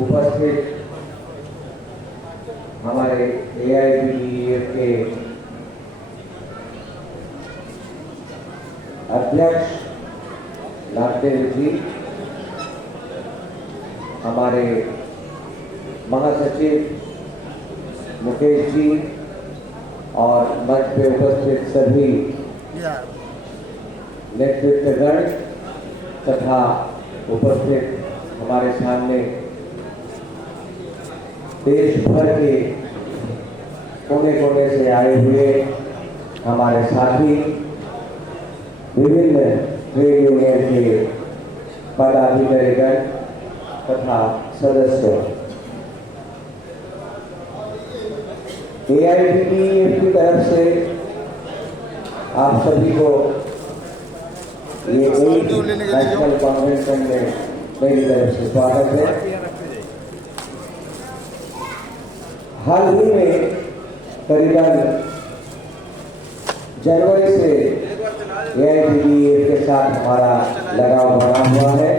उपस्थित हमारे AIBDEF के अध्यक्ष नागदेव जी, हमारे महासचिव मुकेश जी और मंच पे उपस्थित सभी नेतृत्वगण तथा उपस्थित हमारे सामने देश भर के कोने कोने से आए हुए हमारे साथी, विभिन्न ट्रेड यूनियन के पदाधिकारीगण तथा सदस्य, AIBDEF की तरफ से आप सभी को ये नेशनल कन्वेंशन में मेरी तरफ से स्वागत है। हाल ही में करीबन जनवरी से AIBDEF के साथ हमारा लगाव बना हुआ है।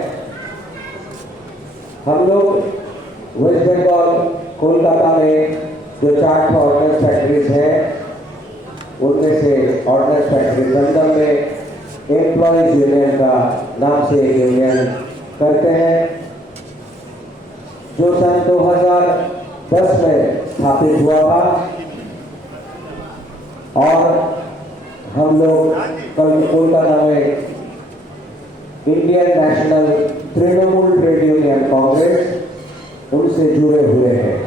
हम लोग वेस्ट बंगाल कोलकाता में जो 4 ऑर्डिनेंस फैक्ट्रीज है, उनमें से ऑर्डिनेंस फैक्ट्री दमदम में एम्प्लॉयज यूनियन का नाम से एक यूनियन करते हैं, जो सन 2010 में स्थापित हुआ था। और हम लोग कल कोलकाता में Indian national Trinamool trade union Congress उनसे जुड़े हुए हैं।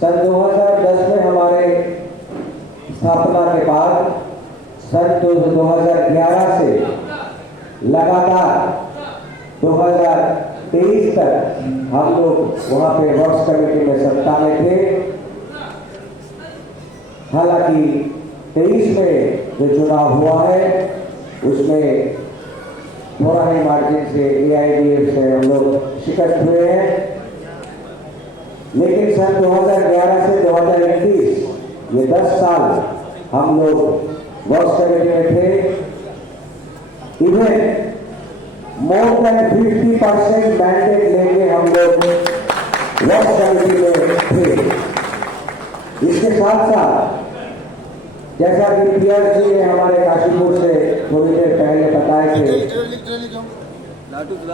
सन 2010 में हमारे स्थापना के बाद सन 2011 से लगातार 2023 तक हम लोग वहां पे वर्क्स कमेटी में सत्ता में थे। हालांकि 23 में जो चुनाव हुआ है उसमें थोड़ा ही मार्जिन से AIBDEF से हम लोग शिकस्त हुए हैं, लेकिन सन 2011 से 2021 ये 10 साल हम लोग वर्क्स कमेटी में थे। इवन मोर देन 50% मैंडेट लेके हम लोग वर्क्स कमेटी में थे। इसके साथ साथ जैसा कि पियर जी ने हमारे काशीपुर से थोड़ी देर पहले बताए थे,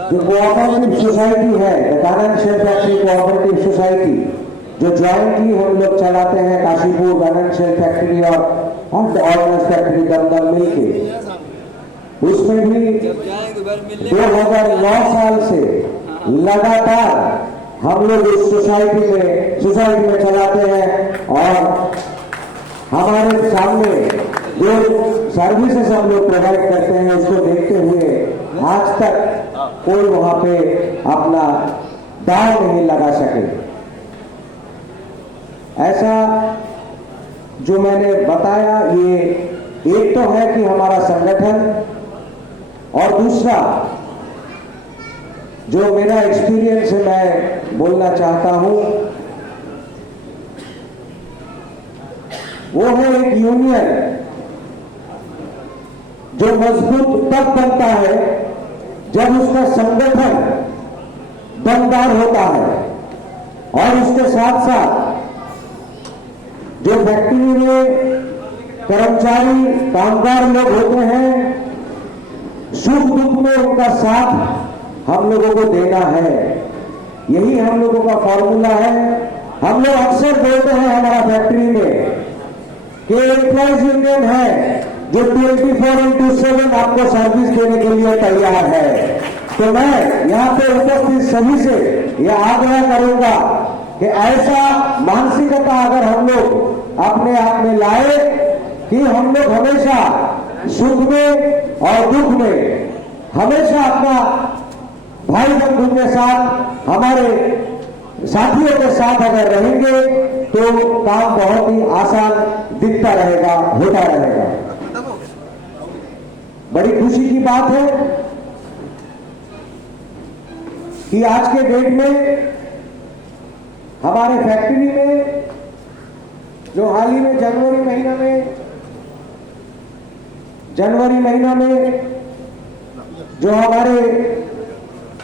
जो कोऑपरेटिव सोसाइटी है, Gajanan shell factory cooperative society, जो ज्वाइंटली हम लोग चलाते हैं, काशीपुर गजानन शेल फैक्ट्री और ऑर्डिनेंस फैक्ट्री दमदम मिलके, उसमें भी 2009 साल से लगातार हम लोग इस सोसाइटी में चलाते हैं। और हमारे सामने जो सर्विसेज हम लोग प्रोवाइड करते हैं, उसको देखते हुए आज तक कोई वहां पे अपना दाव नहीं लगा सके। ऐसा जो मैंने बताया, ये एक तो है कि हमारा संगठन, और दूसरा जो मेरा एक्सपीरियंस है मैं बोलना चाहता हूं, वो है एक यूनियन जो मजबूत तब बनता है जब उसका संगठन दमदार होता है, और उसके साथ साथ जो फैक्ट्री में कर्मचारी कामगार लोग होते हैं, सुख दुख में उनका साथ हम लोगों को देना है। यही हम लोगों का फॉर्मूला है। हम लोग अक्सर बोलते हैं हमारा फैक्ट्री में कि एम्प्लॉयज यूनियन है जो 24/7 आपको सर्विस देने के लिए तैयार है। तो मैं यहाँ पे उपस्थित सभी से यह आग्रह करूंगा कि ऐसा मानसिकता अगर हम लोग अपने आप में लाए कि हम लोग हमेशा सुख में और दुख में हमेशा अपना भाई बंधु के साथ, हमारे साथियों के साथ अगर रहेंगे तो काम बहुत ही आसान दिखता रहेगा, होता रहेगा। बड़ी खुशी की बात है कि आज के डेट में हमारे फैक्ट्री में जो हाल ही में जनवरी महीना में जो हमारे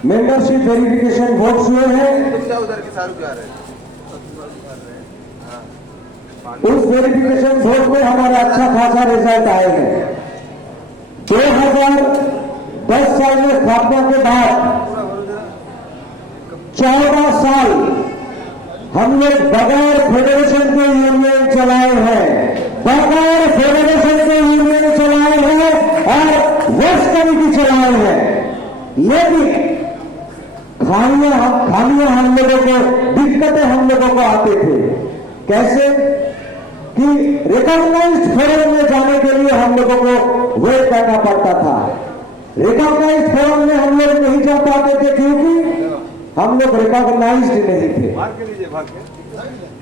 मेंबरशिप वेरिफिकेशन वोट्स हुए हैं। उधर के सारू जा रहे हैं। उस वेरिफिकेशन वोट में हमारा अच्छा खासा रिजल्ट आए हैं। 2010 साल में स्थापना के बाद 14 साल हम लोग बगैर फेडरेशन के यूनियन चलाए हैं, बगैर फेडरेशन के यूनियन चलाए हैं और वर्ष कमिटी चलाए हैं। लेकिन खामियां हम लोगों को, दिक्कतें हम लोगों को आते थे। कैसे कि रिकॉग्नाइज्ड फोरम में जाने के लिए हम लोगों को वेट करना पड़ता था। रिकॉग्नाइज्ड फोरम में हम लोग नहीं जा पाते थे क्योंकि हम लोग रिकॉग्नाइज्ड नहीं थे।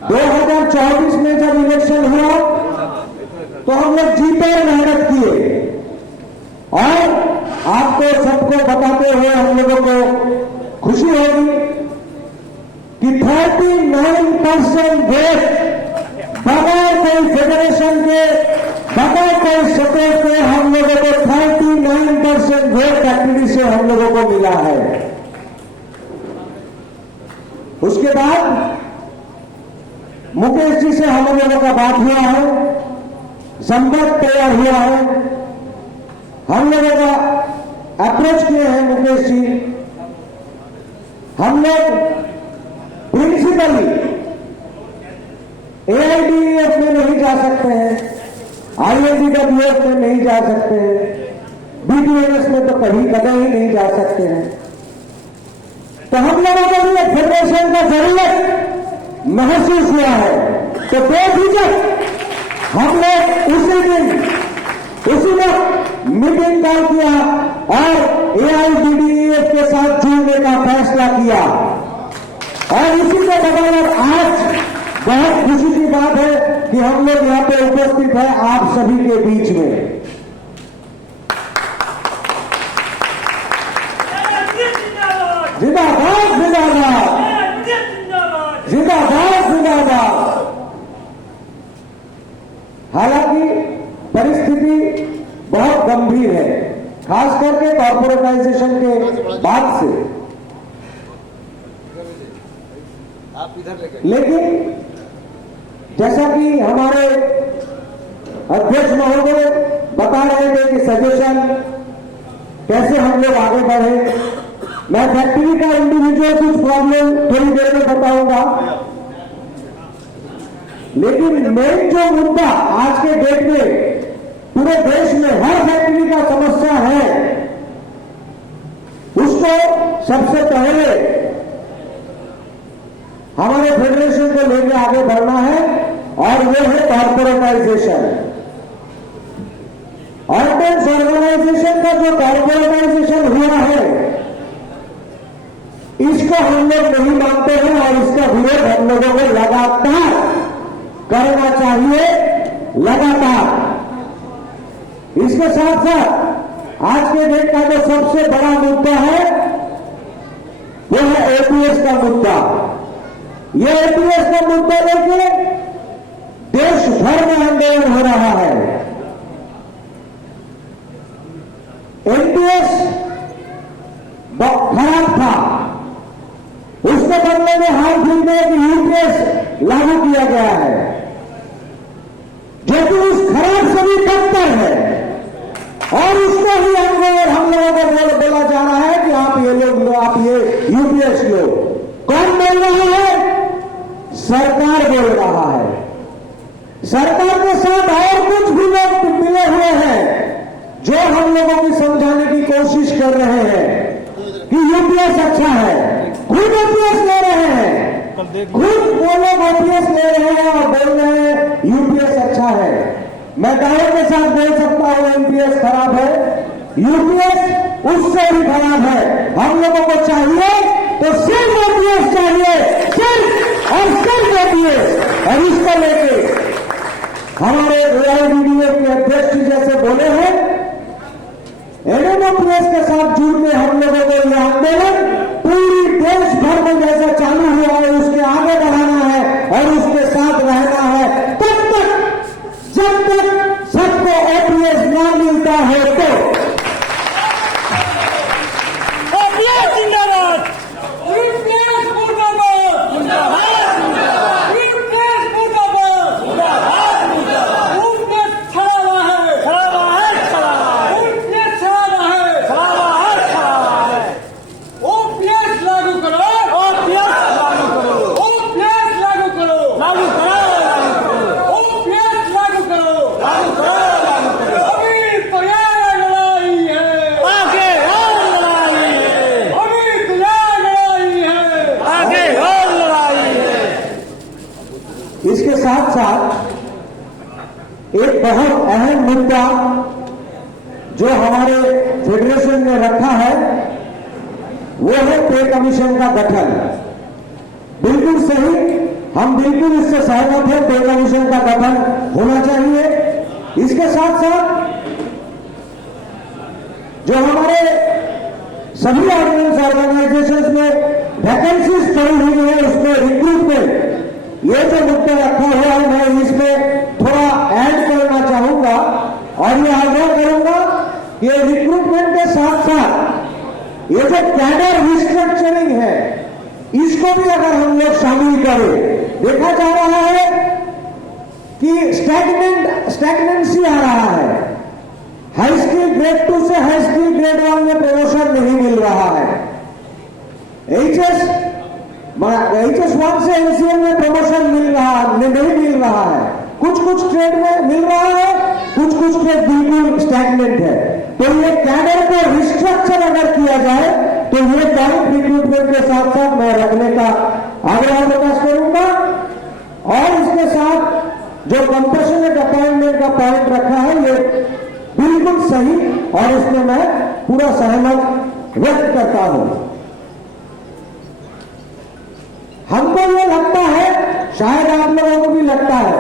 2024 में जब इलेक्शन हुआ तो हम लोग जीते, मेहनत किए और आपको सबको बताते हुए हम लोगों को खुशी होगी कि 39% वोट बगैर कोई फेडरेशन के, बगैर कोई सपोर्ट के हम लोगों को 39% वोट फैक्ट्री से हम लोगों को मिला है। उसके बाद मुकेश जी से हम लोगों का बात हुआ है, संपर्क तैयार हुआ है, हम लोगों का अप्रोच किए हैं मुकेश जी। हम लोग प्रिंसिपली एआईडीएफ में नहीं जा सकते हैं, आईएनडीडब्ल्यूएफ में नहीं जा सकते हैं, बीटीएनएस में तो कभी कदम ही नहीं जा सकते हैं। तो हम लोगों को भी फेडरेशन का जरूरत महसूस हुआ है। तो बेझिझक हम लोग उसी वक्त मीटिंग कॉल किया और एआईडीडीएफ के साथ जुड़ने का फैसला किया और इसी के बगैर आज बहुत खुशी की बात है कि हम लोग यहां पे उपस्थित हैं आप सभी के बीच में। जिंदाबाद जिंदाबाद जिंदाबाद जिंदाबाद। हालांकि परिस्थिति बहुत गंभीर है, खास करके कॉर्पोरेटाइजेशन के बाद से। लेकिन जैसा कि हमारे अध्यक्ष महोदय बता रहे थे कि सजेशन कैसे हम लोग आगे बढ़े, मैं फैक्ट्री का इंडिविजुअल कुछ प्रॉब्लम थोड़ी देर में बताऊंगा। लेकिन मेन जो मुद्दा आज के डेट में पूरे देश में हर फैक्ट्री का समस्या है, उसको सबसे पहले हमारे फेडरेशन को लेकर आगे बढ़ना है और वो है कॉर्पोरेटाइजेशन। ऑर्डिनेंस ऑर्गेनाइजेशन का जो कॉर्पोरेटाइजेशन हुआ है इसको हम लोग नहीं मानते हैं और इसका विरोध हम लोगों को लगातार करना चाहिए, लगातार। इसके साथ साथ आज के डेट का जो सबसे बड़ा मुद्दा है वो है एपीएस का मुद्दा। ये एपीएस का मुद्दा लेके देश भर में आंदोलन हो रहा है। एनपीएस खराब था, उसके बदले में हाल फिर में एक यूपीएस लागू किया गया है जो कि उस खराब से भी बदतर है और उसको ही हम लोगों को बोला जा रहा है कि आप ये लोग लो, आप ये यूपीएस लो। कौन बोल रहा है? सरकार बोल रहा है। सरकार के साथ और कुछ भी लोग मिले हुए हैं जो हम लोगों की समझाने की कोशिश कर रहे हैं कि यूपीएस अच्छा है। खुद ओपीएस ले रहे हैं, खुद वो लोग ओपीएस ले रहे हैं और बोल रहे हैं यूपीएस अच्छा है। मैं दावे के साथ बोल सकता हूं एनपीएस खराब है, यूपीएस उससे भी खराब है। हम लोगों को चाहिए तो सिर्फ ओपीएस चाहिए, सिर्फ और सिर्फ ओपीएस। और इसको लेके हमारे एआईडीडीएफ के अध्यक्ष जी जैसे बोले हैं, एनएमओपीएस के साथ जुड़ के हम लोगों को यह आंदोलन पूरी देश भर में जैसा चालू हुआ है उसके आगे बढ़ाना है और उसके साथ रहना है तब तक जब तक सबको ओपीएस न मिलता है तो। ओपीएस जिंदाबाद। बहुत अहम मुद्दा जो हमारे फेडरेशन ने रखा है वो है पे कमीशन का गठन। बिल्कुल सही, हम बिल्कुल इससे सहमत हैं, पे कमीशन का गठन होना चाहिए। इसके साथ साथ जो हमारे सभी ऑर्गेनाइजेशंस में वैकेंसीज पड़ी हुई है उसमें रिक्रूटमेंट, ये जो मुद्दा रखा हुआ है मैं इसमें थोड़ा ऐड करना चाहूंगा और ये आग्रह करूंगा कि रिक्रूटमेंट के साथ साथ ये जो कैडर रिस्ट्रक्चरिंग है इसको भी अगर हम लोग शामिल करें। देखा जा रहा है कि स्टैग्नेंसी आ रहा है, हाई स्किल ग्रेड 2 से हाई स्किल ग्रेड 1 में प्रमोशन नहीं मिल रहा है, HS 1 से NCL में प्रमोशन नहीं मिल रहा है, कुछ ट्रेड में मिल रहा है, कुछ ट्रेड बिल्कुल स्टैग्नेंट है। तो ये कैडर को रिस्ट्रक्चर अगर किया जाए तो ये पॉइंट रिक्रूटमेंट के साथ साथ मैं रखने का आग्रह प्रकाश करूंगा। और इसके साथ जो कंपैशनेट अपॉइंटमेंट का पॉइंट रखा है ये बिल्कुल सही और इसमें मैं पूरा सहमत व्यक्त करता हूं। हमको ये लगता है, शायद आप लोगों को भी लगता है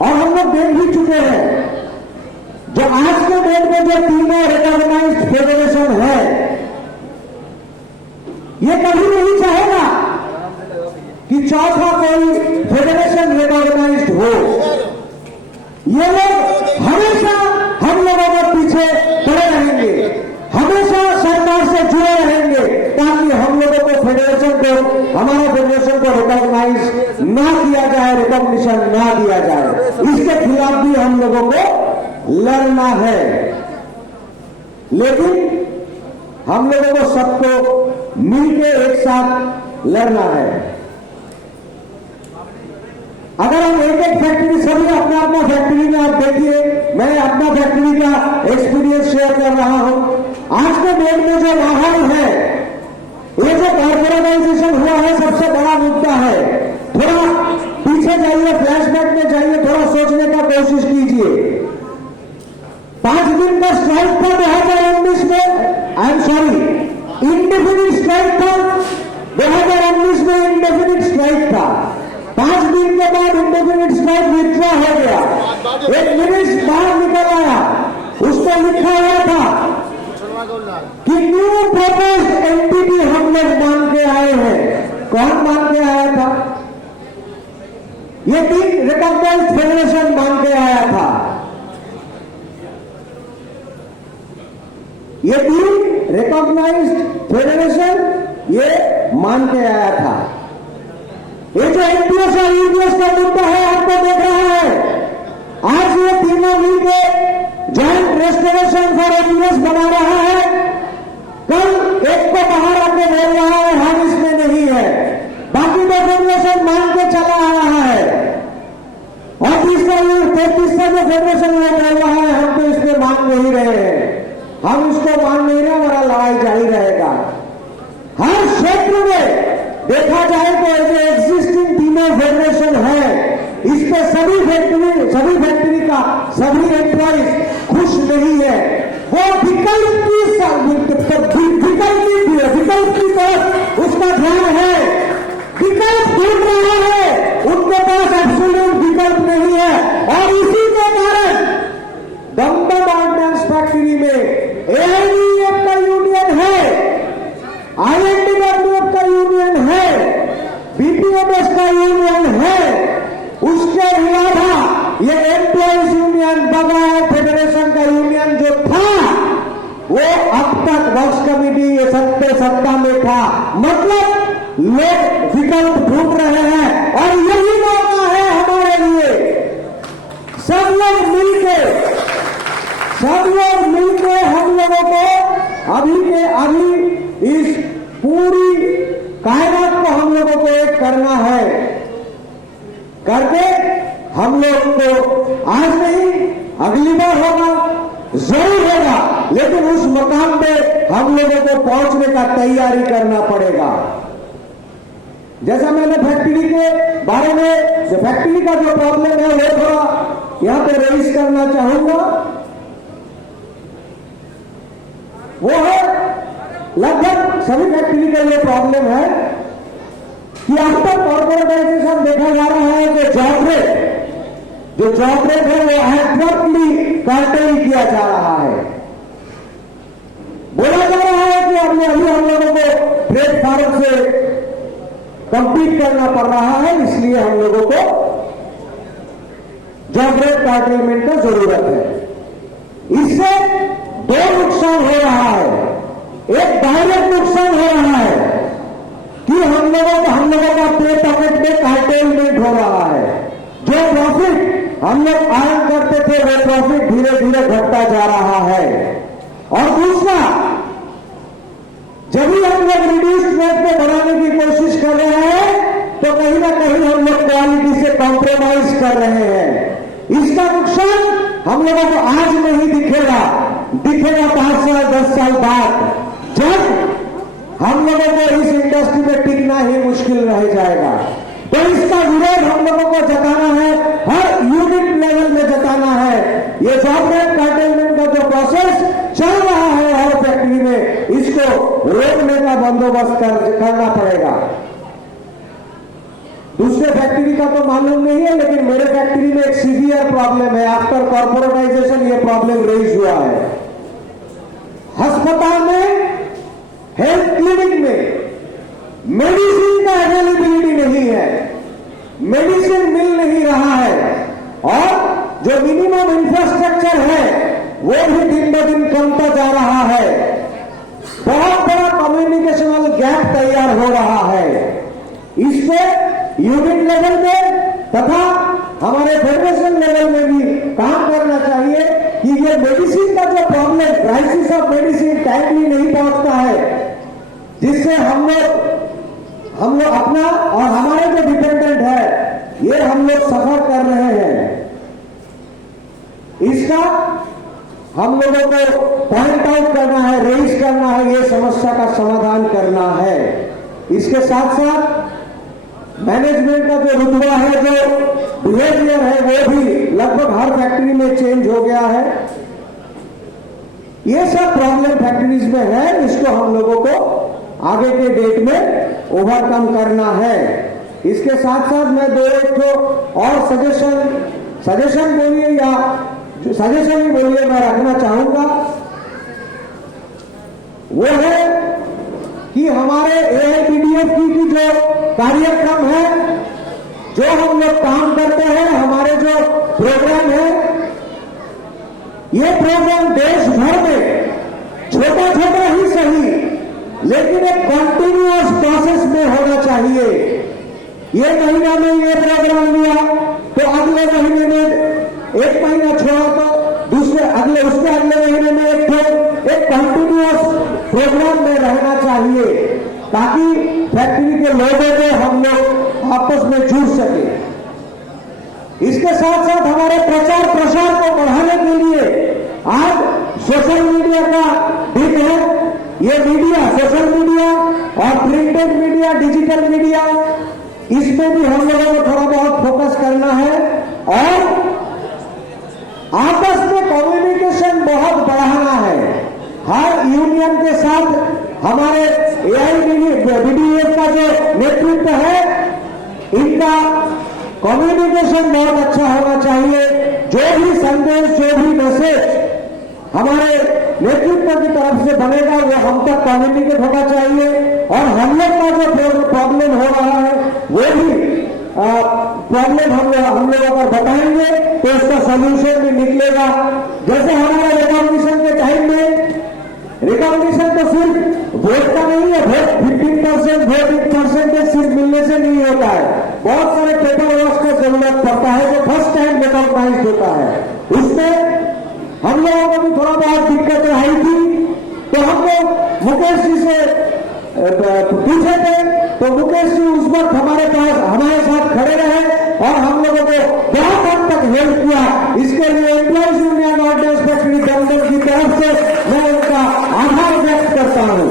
और हम लोग देख भी चुके हैं, जो आज के डेट में जो तीनों रिकॉग्नाइज्ड फेडरेशन है ये कभी नहीं चाहेगा कि चौथा कोई फेडरेशन रिकॉग्नाइज्ड हो। ये लोग हमेशा हम लोगों के पीछे पड़े रहेंगे, हमेशा सरकार से जुड़े रहेंगे ताकि हम लोगों को हमारे फेडरेशन को रिकॉग्नाइज ना किया जाए, रिकॉग्निशन ना दिया जाए। इसके खिलाफ भी हम लोगों को लड़ना है, लेकिन हम लोगों को सबको मिलकर एक साथ लड़ना है। अगर हम एक फैक्ट्री, सभी अपना फैक्ट्री में आप देखिए, मैं अपना फैक्ट्री का एक्सपीरियंस शेयर कर रहा हूं। आज के डेट में जो माहौल है, ये जो कॉर्पोरेटाइजेशन हुआ है, सबसे बड़ा मुद्दा है। थोड़ा पीछे जाइए, फ्लैशबैक में जाइए, थोड़ा सोचने का कोशिश कीजिए। 5 दिन का स्ट्राइक था 2019 में, I am sorry, indefinite strike था 2019 में, इंडेफिनिट स्ट्राइक था। 5 दिन के बाद इंडेफिनिट स्ट्राइक विथड्रॉ हो गया। एक मिनट बाहर निकल आया, उसको लिखा हुआ था कि न्यू प्रपोज्ड एंटिटी हम लोग मान के आए हैं। कौन मान के आया था? ये 3 रिकॉग्नाइज्ड फेडरेशन मान के आया था। ये 3 रिकॉग्नाइज्ड फेडरेशन ये मान के आया था। ये जो एनपीएस और यूपीएस का मुद्दा है, आपको देख रहा है, आज ये तीनों मिलकर जॉइंट रेस्टोरेशन फॉर एनपीएस बना रहा है। कल एक को बाहर आके बोल रहा है हम इसमें नहीं है, बाकी तो फेडरेशन मान के चला आ रहा है, और तीसरा जो फेडरेशन में बोल रहा है हम तो इसमें मान नहीं रहे हैं, हम इसको मान नहीं रहे, हमारा लड़ाई जारी रहेगा। हर क्षेत्र में देखा जाए तो जो एग्जिस्टिंग तीनों फेडरेशन है, इस पे सभी फैक्ट्री का सभी एम्प्लॉइज खुश नहीं है। वो विकल्प की तरफ उसका ध्यान है, विकल्प ढूंढ रहा है, उनके पास एब्सोल्यूट विकल्प नहीं है। और इसी के कारण दमदम ऑर्डिनेंस फैक्ट्री में एआईडीएफ का यूनियन है, आईएनटीडब्ल्यूएफ का यूनियन है, बीपीएमएस का यूनियन है, उसके अलावा ये एम्प्लॉइज यूनियन बगैर फेडरेशन का यूनियन जो था वो अब तक वर्क्स कमेटी ये सत्ता में था। मतलब लोग विकल्प ढूंढ रहे हैं और यही मौका है हमारे लिए। सब लोग मिलके हम लोगों को अभी के अभी इस पूरी कायनात को हम लोगों को एक करना है, करके हम लोग को आज नहीं अगली बार होगा, जरूर होगा, लेकिन उस मकाम पे हम लोगों को पहुंचने का तैयारी करना पड़ेगा। जैसा मैंने फैक्ट्री के बारे में, जो फैक्ट्री का जो प्रॉब्लम है वो थोड़ा यहां पे रेज करना चाहूंगा। वो है लगभग सभी फैक्ट्री का ये प्रॉब्लम है कि आफ्टर कॉर्पोरेटाइजेशन देखा जा रहा है कि जॉब रेट है वो एब्रप्टली कर्टेल किया जा रहा है। बोला जा रहा है कि अभी हम लोगों को प्लेटफॉर्म से कंपीट करना पड़ रहा है, इसलिए हम लोगों को जॉब रेट कर्टेलमेंट का जरूरत है। इससे दो नुकसान हो रहा है। एक डायरेक्ट नुकसान हो रहा है कि हम लोगों का पे पॉकेट में कर्टेलमेंट हो रहा है। जो प्रॉफिट हम लोग अर्न करते थे वो प्रॉफिट धीरे धीरे घटता जा रहा है। और दूसरा, जब भी हम लोग रिड्यूस्ड रेट पे बढ़ाने की कोशिश कर रहे हैं तो कहीं ना कहीं हम लोग क्वालिटी से कॉम्प्रोमाइज कर रहे हैं। इसका नुकसान हम लोगों को आज नहीं दिखेगा 5 साल 10 साल बाद, जब हम लोगों को इस इंडस्ट्री में टिकना ही मुश्किल रह जाएगा। तो इसका विरोध हम लोगों को जताना है, हर यूनिट लेवल में जताना है। ये जॉब रेट कर्टेलमेंट का जो प्रोसेस चल रहा है हर फैक्ट्री में, इसको रोकने का बंदोबस्त करना पड़ेगा। दूसरे फैक्ट्री का तो मालूम नहीं है, लेकिन मेरे फैक्ट्री में एक सीवियर प्रॉब्लम है। आफ्टर कॉर्पोरेटाइजेशन ये प्रॉब्लम रेज हुआ है। अस्पताल में, हेल्थ क्लिनिक में मेडिसिन का अवेलेबिलिटी नहीं है, मेडिसिन मिल नहीं रहा है, और जो मिनिमम इंफ्रास्ट्रक्चर है वो भी दिन ब दिन कमता जा रहा है। बहुत बड़ा कम्युनिकेशनल गैप तैयार हो रहा है। इस पे यूनिट लेवल में तथा हमारे फेडरेशन लेवल में भी काम करना चाहिए कि ये मेडिसिन का जो problem, crisis of medicine timely नहीं पहुंचता है, जिससे हम लोग अपना और हमारे जो डिपेंडेंट है ये हम लोग सफर कर रहे हैं। इसका हम लोगों को पॉइंट आउट करना है, रेज करना है, ये समस्या का समाधान करना है। इसके साथ साथ मैनेजमेंट का जो रुतबा है, जो बिहेवियर है, वो भी लगभग हर फैक्ट्री में चेंज हो गया है। ये सब प्रॉब्लम फैक्ट्रीज में है, इसको हम लोगों को आगे के डेट में ओवरकम करना है। इसके साथ साथ मैं दो एक और सजेशन बोलिए या सजेशन ही बोलिए मैं रखना चाहूंगा। वो है कि हमारे AITDF की जो कार्यक्रम है, जो हम लोग काम करते हैं, हमारे जो प्रोग्राम है, ये प्रोग्राम देश भर में छोटा छोटा ही सही लेकिन एक कंटिन्यूअस प्रोसेस में होना चाहिए। ये महीना में ये प्रोग्राम लिया तो अगले महीने में एक महीना छोड़ा तो उसके अगले महीने में एक कंटिन्यूअस प्रोग्राम में रहना चाहिए, ताकि फैक्ट्री के लोगों को हम लोग आपस में जुड़ सके। इसके साथ साथ हमारे प्रचार प्रसार को बढ़ाने के लिए आज सोशल मीडिया का दिन है। ये मीडिया, सोशल मीडिया और प्रिंटेड मीडिया, डिजिटल मीडिया, इसमें भी हम लोगों को थोड़ा बहुत फोकस करना है और आपस में कम्युनिकेशन बहुत बढ़ाना है। हर यूनियन के साथ हमारे AITDF का जो नेतृत्व है, इनका कम्युनिकेशन बहुत अच्छा होना चाहिए। जो भी संदेश, जो भी मैसेज हमारे नेतृत्व की तरफ से बनेगा वो हम तक कम्युनिकेट होना चाहिए, और हम लोग का जो प्रॉब्लम हो रहा है वो भी प्रॉब्लम हम लोग अगर बताएंगे तो इसका सोल्यूशन भी निकलेगा। जैसे हमारे रिकॉग्निशन के टाइम में, रिकॉग्निशन तो सिर्फ वोट का नहीं है, वोट 15% वोट परसेंटेज सिर्फ मिलने से नहीं होता है। बहुत सारे पेपर वर्क का जरूरत पड़ता है जो फर्स्ट टाइम रिकॉग्नाइज होता है। उसमें हम लोगों को भी थोड़ा बहुत दिक्कतें आई थी, तो हम लोग मुकेश जी से पूछे थे, तो मुकेश जी उस वक्त हमारे साथ खड़े रहे और हम लोगों को बहुत हद तक हेल्प किया। इसके लिए employees union ordnance factory government की तरफ से मैं उनका आभार व्यक्त करता हूं।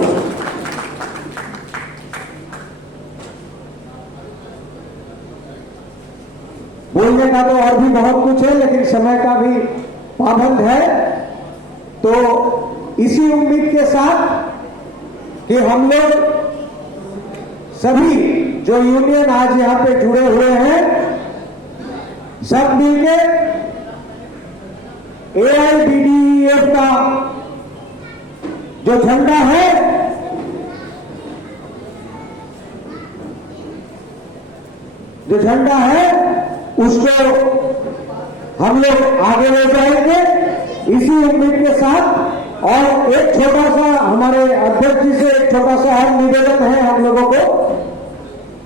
कुछ है, लेकिन समय का भी पाबंद है। तो इसी उम्मीद के साथ कि हम लोग सभी जो यूनियन आज यहां पे जुड़े हुए हैं, सब मिलके AIBDEF का जो झंडा है, उसको हम लोग आगे ले जाएंगे इसी उम्मीद के साथ। और एक छोटा सा हमारे अध्यक्ष जी से एक छोटा सा और निवेदन है हम लोगों को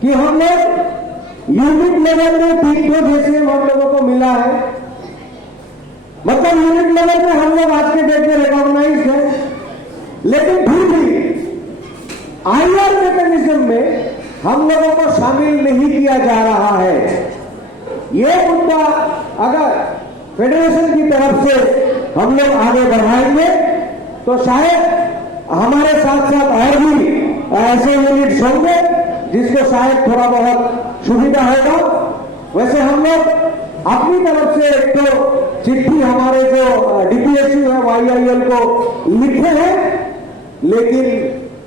कि हम लोग यूनिट लेवल में पीटीओ जैसे हम लोगों को मिला है, मतलब यूनिट लेवल में हम लोग आज के डेट में रिकॉग्नाइज है, लेकिन फिर भी IR मैकेनिज्म में हम लोगों को शामिल नहीं किया जा रहा है। ये मुद्दा अगर फेडरेशन की तरफ से हम लोग आगे बढ़ाएंगे तो शायद हमारे साथ साथ और भी ऐसे यूनिट्स होंगे जिसको शायद थोड़ा बहुत सुविधा होगा। वैसे हम लोग अपनी तरफ से एक तो चिट्ठी हमारे जो DPSU है YIL को लिखे हैं, लेकिन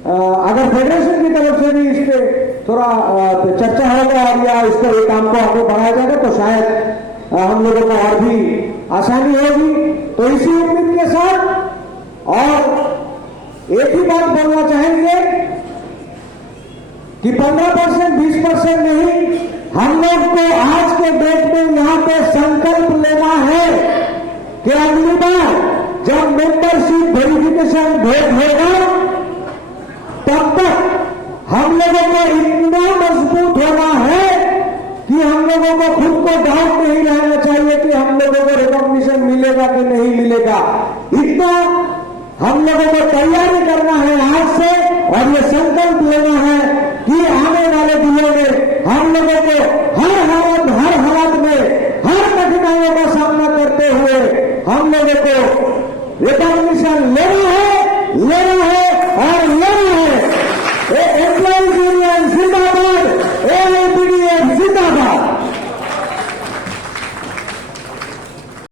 अगर फेडरेशन की तरफ से भी इस पे थोड़ा चर्चा होगा और या इस पर काम को आगे बढ़ाया जाएगा तो शायद हम लोगों को और भी आसानी होगी। तो इसी उम्मीद के साथ और एक ही बात बोलना चाहेंगे कि 15% 20% नहीं, हम लोग को आज के डेट में यहां पे संकल्प लेना है कि अगली बार जब मेंबरशिप वेरिफिकेशन वोट होगा तब तक हम लोगों को इतना मजबूत होना है कि हम लोगों को खुद को डाउट नहीं रहना चाहिए कि हम लोगों को रिकॉग्निशन मिलेगा कि नहीं मिलेगा। इतना हम लोगों को तैयारी करना है आज से और ये संकल्प लेना है कि आने वाले दिनों में हम लोगों को हर हालत में हर कठिनाइयों का सामना करते हुए हम लोगों को रिकॉग्निशन लेना है